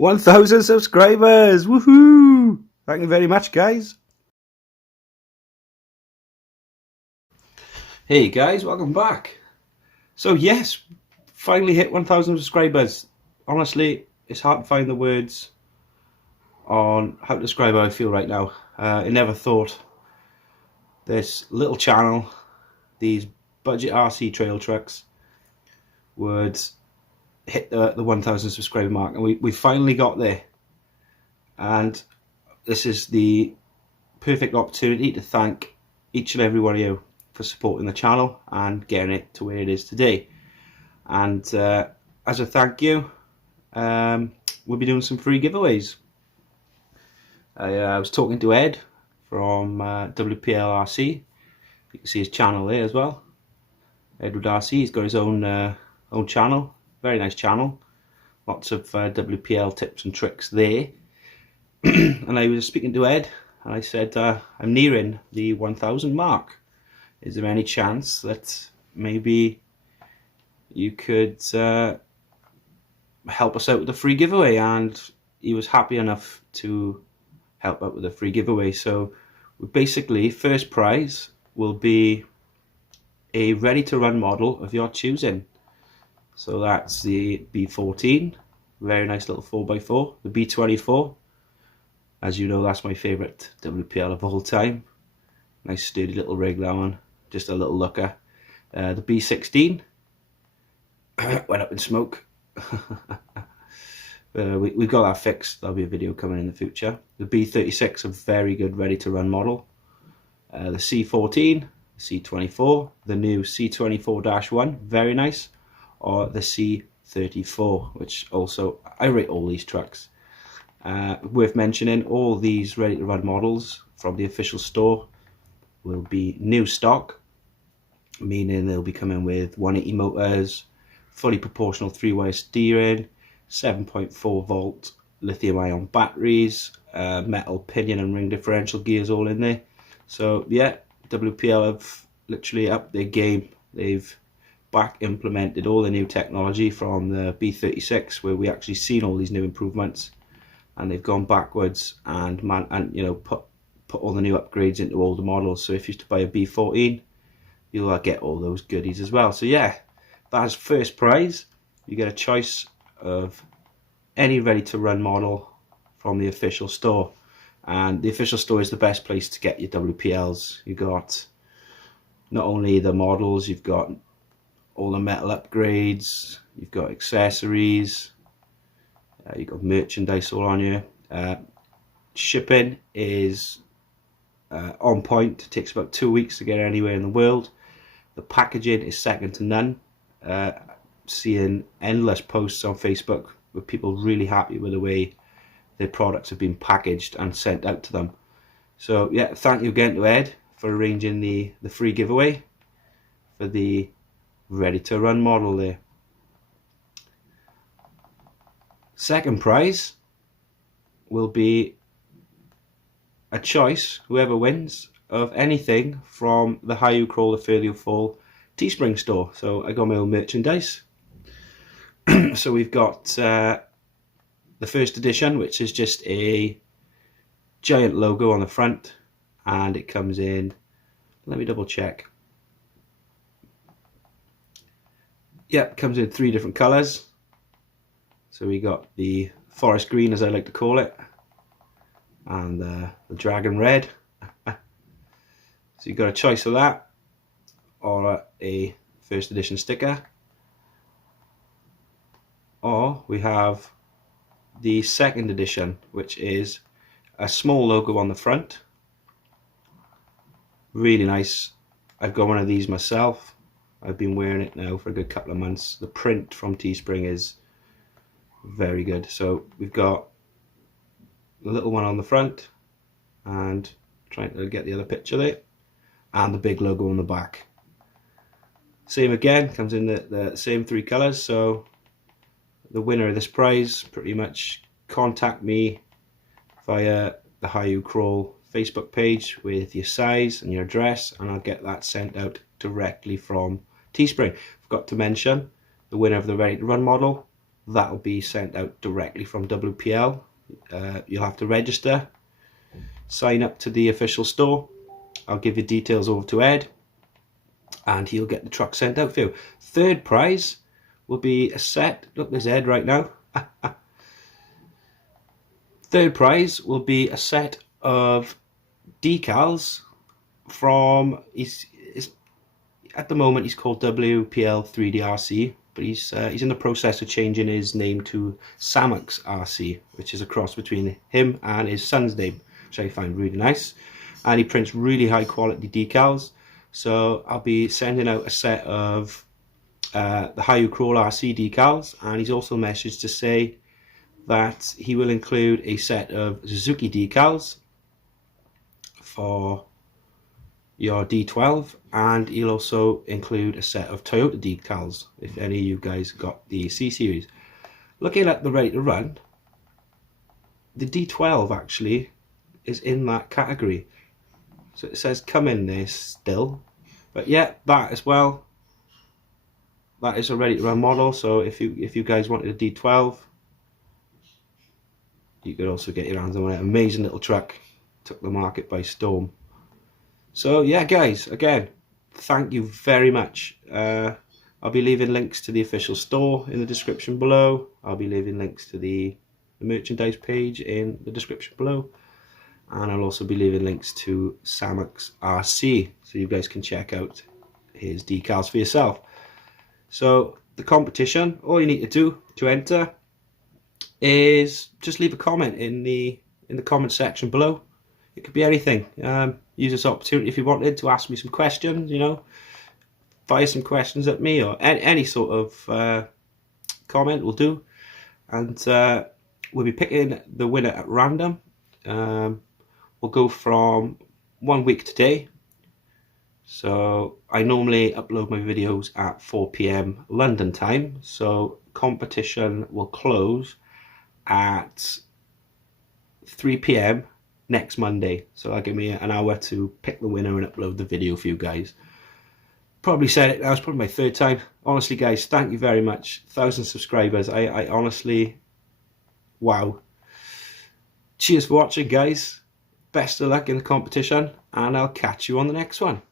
1,000 subscribers! Woohoo! Thank you very much, guys. Hey guys, welcome back. So yes, finally hit 1,000 subscribers. Honestly, it's hard to find the words on how to describe how I feel right now. I never thought this little channel, these budget RC trail trucks, would hit the 1,000 subscriber mark, and we finally got there. And this is the perfect opportunity to thank each and every one of you for supporting the channel and getting it to where it is today. And as a thank you, we'll be doing some free giveaways. I was talking to Ed from WPL RC. You can see his channel there as well. Edward RC, he's got his own channel, very nice channel. Lots of WPL tips and tricks there. And I was speaking to Ed, and I said, I'm nearing the 1,000 mark. Is there any chance that maybe you could help us out with a free giveaway? And he was happy enough to help out with a free giveaway. So basically, first prize will be a ready-to-run model of your choosing. So that's the B14, very nice little 4x4, the B24. As you know, that's my favourite WPL of all time. Nice sturdy little rig, that one. Just a little looker. The B16 went up in smoke. We've got that fixed. There'll be a video coming in the future. The B36, a very good ready-to-run model. The C14, C24, the new C24-1, very nice. Or the C34, which also, I rate all these trucks. Worth mentioning, all these ready-to-run models from the official store will be new stock, meaning they'll be coming with 180 motors, fully proportional 3-wire steering, 7.4 volt lithium ion batteries, metal pinion and ring differential gears all in there. So yeah, WPL have literally upped their game. They've back implemented all the new technology from the B36, where we actually seen all these new improvements, and they've gone backwards and put all the new upgrades into older models. So if you used to buy a B14, you'll get all those goodies as well. So yeah, that's first prize. You get a choice of any ready-to-run model from the official store, and the official store is the best place to get your WPLs. You got not only the models, you've got all the metal upgrades, you've got accessories, you've got merchandise all on you. Shipping is on point. It takes about 2 weeks to get anywhere in the world. The packaging is second to none. Seeing endless posts on Facebook with people really happy with the way their products have been packaged and sent out to them. So yeah, thank you again to Ed for arranging the free giveaway for the ready-to-run model there. Second prize will be a choice, whoever wins, of anything from the Higher You Crawl, the Further You Fall Teespring store. So I got my own merchandise. So we've got the first edition, which is just a giant logo on the front, and it comes in, let me double check. Yep, comes in 3 different colours. So we got the forest green, as I like to call it, and the dragon red. So you've got a choice of that, or a first edition sticker, or we have the second edition, which is a small logo on the front. Really nice. I've got one of these myself. I've been wearing it now for a good couple of months. The print from Teespring is very good. So we've got the little one on the front, and trying to get the other picture there, and the big logo on the back. Same again, comes in the same 3 colours. So the winner of this prize, pretty much contact me via the Higher You Crawl Facebook page with your size and your address, and I'll get that sent out directly from Teespring. Forgot to mention, the winner of the ready-to-run model that'll be sent out directly from WPL. You'll have to register, sign up to the official store. I'll give you details over to Ed, and he'll get the truck sent out for you. Third prize will be a set. Look, there's Ed right now. Third prize will be a set of decals from, at the moment he's called WPL 3D RC, but he's in the process of changing his name to Samax RC, which is a cross between him and his son's name, which I find really nice. And he prints really high quality decals. So I'll be sending out a set of the THYC RC decals, and he's also messaged to say that he will include a set of Suzuki decals for your D12, and he'll also include a set of Toyota decals if any of you guys got the C series. Looking at the ready to run, the D12 actually is in that category, so it says come in there still, but yeah, that as well, that is a ready to run model. So if you guys wanted a D12, you could also get your hands on it. Amazing little truck, took the market by storm. So yeah guys, again, thank you very much. I'll be leaving links to the official store in the description below. I'll be leaving links to the merchandise page in the description below, and I'll also be leaving links to Samax RC, so you guys can check out his decals for yourself. So the competition, all you need to do to enter is just leave a comment in the comment section below. It could be anything. Use this opportunity if you wanted to ask me some questions, you know, fire some questions at me, or any sort of comment will do, and we'll be picking the winner at random. We'll go from 1 week today. So I normally upload my videos at 4 PM London time, so competition will close at 3 PM next Monday, so that'll give me an hour to pick the winner and upload the video for you guys. Probably said it now, it's probably my third time. Honestly guys, thank you very much. 1,000 subscribers, I honestly, wow. Cheers for watching guys, best of luck in the competition, and I'll catch you on the next one.